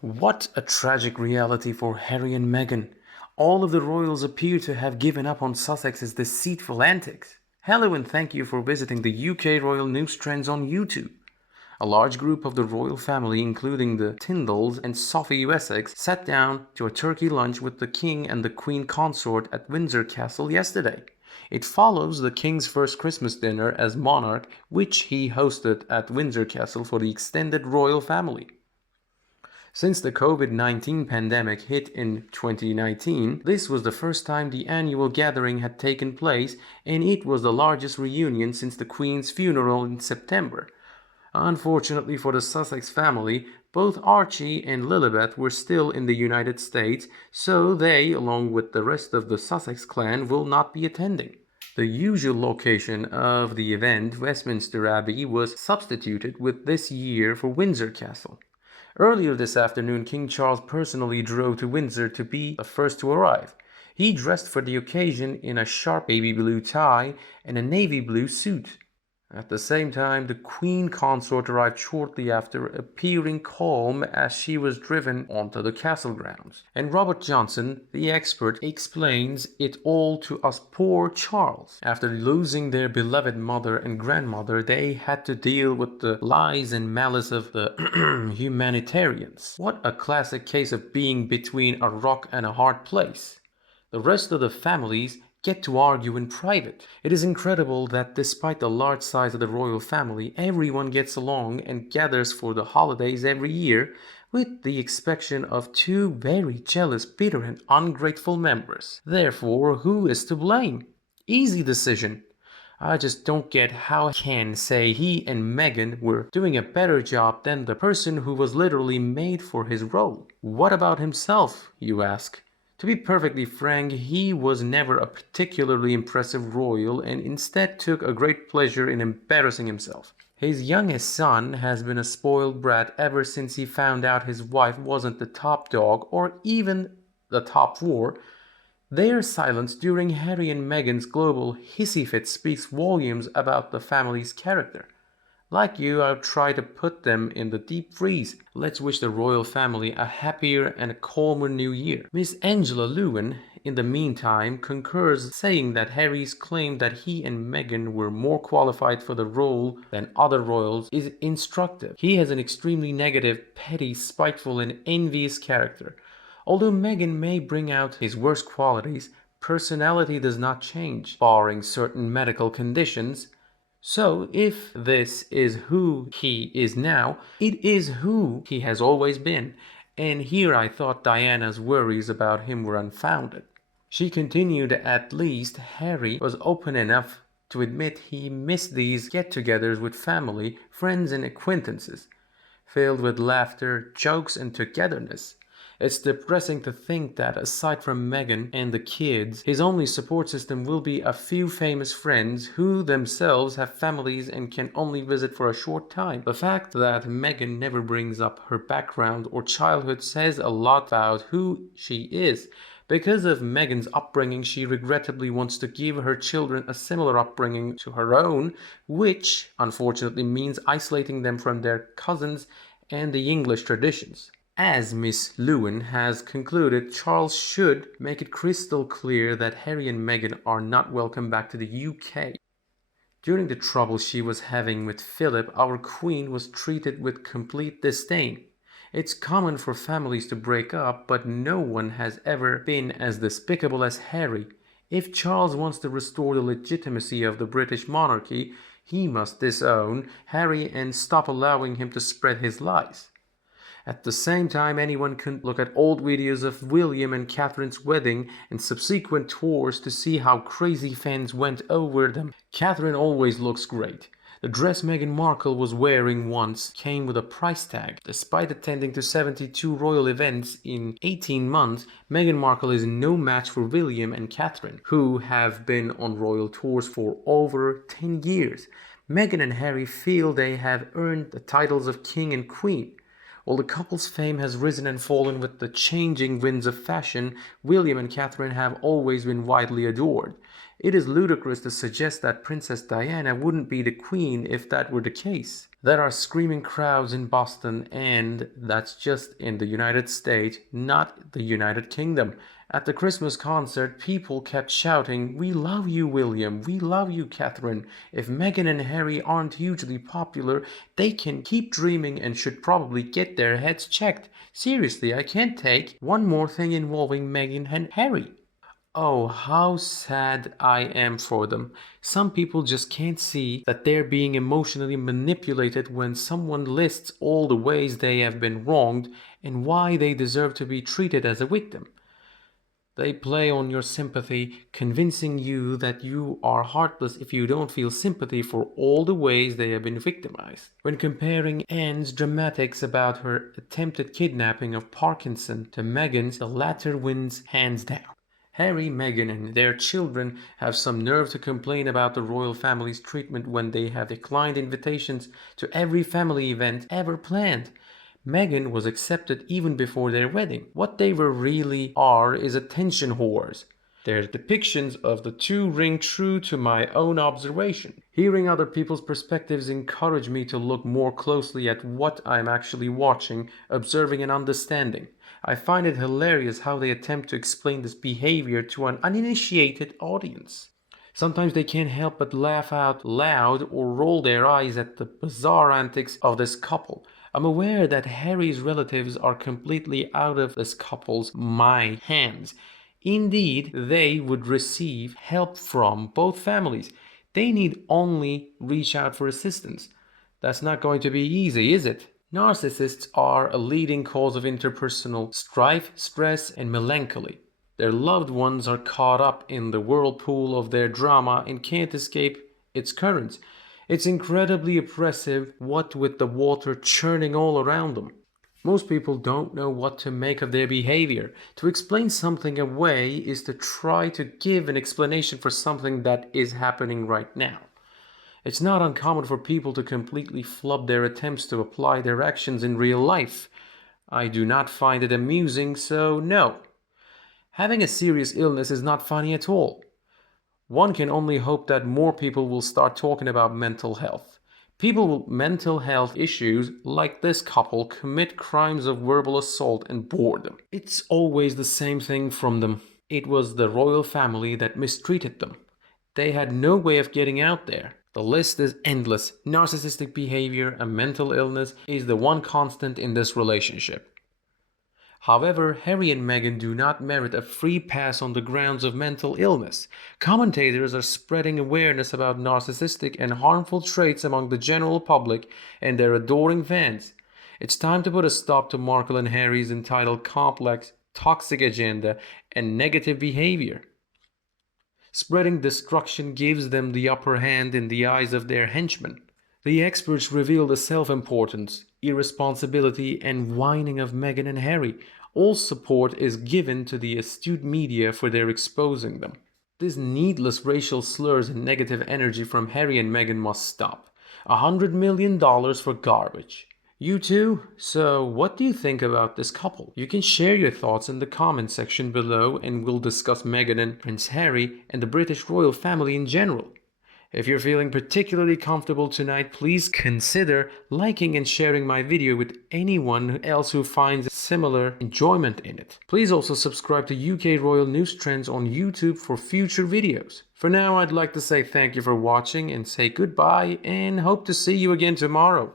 What a tragic reality for Harry and Meghan. All of the royals appear to have given up on Sussex's deceitful antics. Hello and thank you for visiting the UK Royal News Trends on YouTube. A large group of the royal family, including the Tyndalls and Sophie Wessex, sat down to a turkey lunch with the King and the Queen consort at Windsor Castle yesterday. It follows the King's first Christmas dinner as monarch, which he hosted at Windsor Castle for the extended royal family. Since the COVID-19 pandemic hit in 2019, this was the first time the annual gathering had taken place, and it was the largest reunion since the Queen's funeral in September. Unfortunately for the Sussex family, both Archie and Lilibet were still in the United States, so they, along with the rest of the Sussex clan, will not be attending. The usual location of the event, Westminster Abbey, was substituted with this year for Windsor Castle. Earlier this afternoon, King Charles personally drove to Windsor to be the first to arrive. He dressed for the occasion in a sharp baby blue tie and a navy blue suit. At the same time, the Queen consort arrived shortly after, appearing calm as she was driven onto the castle grounds. And Robert Johnson, the expert, explains it all to us poor Charles. After losing their beloved mother and grandmother, they had to deal with the lies and malice of the humanitarians. What a classic case of being between a rock and a hard place. The rest of the families get to argue in private. It is incredible that despite the large size of the royal family, everyone gets along and gathers for the holidays every year, with the exception of two very jealous, bitter and ungrateful members. Therefore, who is to blame? Easy decision. I just don't get how Ken say he and Meghan were doing a better job than the person who was literally made for his role. What about himself, you ask? To be perfectly frank, he was never a particularly impressive royal and instead took a great pleasure in embarrassing himself. His youngest son has been a spoiled brat ever since he found out his wife wasn't the top dog or even the top four. Their silence during Harry and Meghan's global hissy fit speaks volumes about the family's character. Like you, I've tried to put them in the deep freeze. Let's wish the royal family a happier and a calmer new year. Miss Angela Lewin, in the meantime, concurs, saying that Harry's claim that he and Meghan were more qualified for the role than other royals is instructive. He has an extremely negative, petty, spiteful and envious character. Although Meghan may bring out his worst qualities, personality does not change, barring certain medical conditions. So, if this is who he is now, it is who he has always been, and here I thought Diana's worries about him were unfounded. She continued, at least Harry was open enough to admit he missed these get-togethers with family, friends and acquaintances, filled with laughter, jokes and togetherness. It's depressing to think that, aside from Meghan and the kids, his only support system will be a few famous friends who themselves have families and can only visit for a short time. The fact that Meghan never brings up her background or childhood says a lot about who she is. Because of Meghan's upbringing, she regrettably wants to give her children a similar upbringing to her own, which unfortunately means isolating them from their cousins and the English traditions. As Miss Lewin has concluded, Charles should make it crystal clear that Harry and Meghan are not welcome back to the UK. During the trouble she was having with Philip, our Queen was treated with complete disdain. It's common for families to break up, but no one has ever been as despicable as Harry. If Charles wants to restore the legitimacy of the British monarchy, he must disown Harry and stop allowing him to spread his lies. At the same time, anyone can look at old videos of William and Catherine's wedding and subsequent tours to see how crazy fans went over them. Catherine always looks great. The dress Meghan Markle was wearing once came with a price tag. Despite attending to 72 royal events in 18 months, Meghan Markle is no match for William and Catherine, who have been on royal tours for over 10 years. Meghan and Harry feel they have earned the titles of king and queen. While the couple's fame has risen and fallen with the changing winds of fashion, William and Catherine have always been widely adored. It is ludicrous to suggest that Princess Diana wouldn't be the queen if that were the case. There are screaming crowds in Boston, and that's just in the United States, not the United Kingdom. At the Christmas concert, people kept shouting, "We love you, William. We love you, Catherine. If Meghan and Harry aren't hugely popular, they can keep dreaming and should probably get their heads checked. Seriously, I can't take one more thing involving Meghan and Harry." Oh, how sad I am for them. Some people just can't see that they're being emotionally manipulated when someone lists all the ways they have been wronged and why they deserve to be treated as a victim. They play on your sympathy, convincing you that you are heartless if you don't feel sympathy for all the ways they have been victimized. When comparing Anne's dramatics about her attempted kidnapping of Parkinson to Meghan's, the latter wins hands down. Harry, Meghan, and their children have some nerve to complain about the royal family's treatment when they have declined invitations to every family event ever planned. Meghan was accepted even before their wedding. What they really are is attention whores. Their depictions of the two ring true to my own observation. Hearing other people's perspectives encourage me to look more closely at what I'm actually watching, observing, and understanding. I find it hilarious how they attempt to explain this behavior to an uninitiated audience. Sometimes they can't help but laugh out loud or roll their eyes at the bizarre antics of this couple. I'm aware that Harry's relatives are completely out of this couple's hands. Indeed, they would receive help from both families. They need only reach out for assistance. That's not going to be easy, is it? Narcissists are a leading cause of interpersonal strife, stress, and melancholy. Their loved ones are caught up in the whirlpool of their drama and can't escape its currents. It's incredibly oppressive, what with the water churning all around them. Most people don't know what to make of their behavior. To explain something away is to try to give an explanation for something that is happening right now. It's not uncommon for people to completely flub their attempts to apply their actions in real life. I do not find it amusing, so no. Having a serious illness is not funny at all. One can only hope that more people will start talking about mental health. People with mental health issues, like this couple, commit crimes of verbal assault and boredom. It's always the same thing from them. It was the royal family that mistreated them. They had no way of getting out there. The list is endless. Narcissistic behavior and mental illness is the one constant in this relationship. However, Harry and Meghan do not merit a free pass on the grounds of mental illness. Commentators are spreading awareness about narcissistic and harmful traits among the general public and their adoring fans. It's time to put a stop to Markle and Harry's entitled complex, toxic agenda and negative behavior. Spreading destruction gives them the upper hand in the eyes of their henchmen. The experts reveal the self-importance, irresponsibility, and whining of Meghan and Harry. All support is given to the astute media for their exposing them. This needless racial slurs and negative energy from Harry and Meghan must stop. $100 million for garbage. You too? So what do you think about this couple? You can share your thoughts in the comment section below and we'll discuss Meghan and Prince Harry and the British royal family in general. If you're feeling particularly comfortable tonight, please consider liking and sharing my video with anyone else who finds similar enjoyment in it. Please also subscribe to UK Royal News Trends on YouTube for future videos. For now, I'd like to say thank you for watching and say goodbye and hope to see you again tomorrow.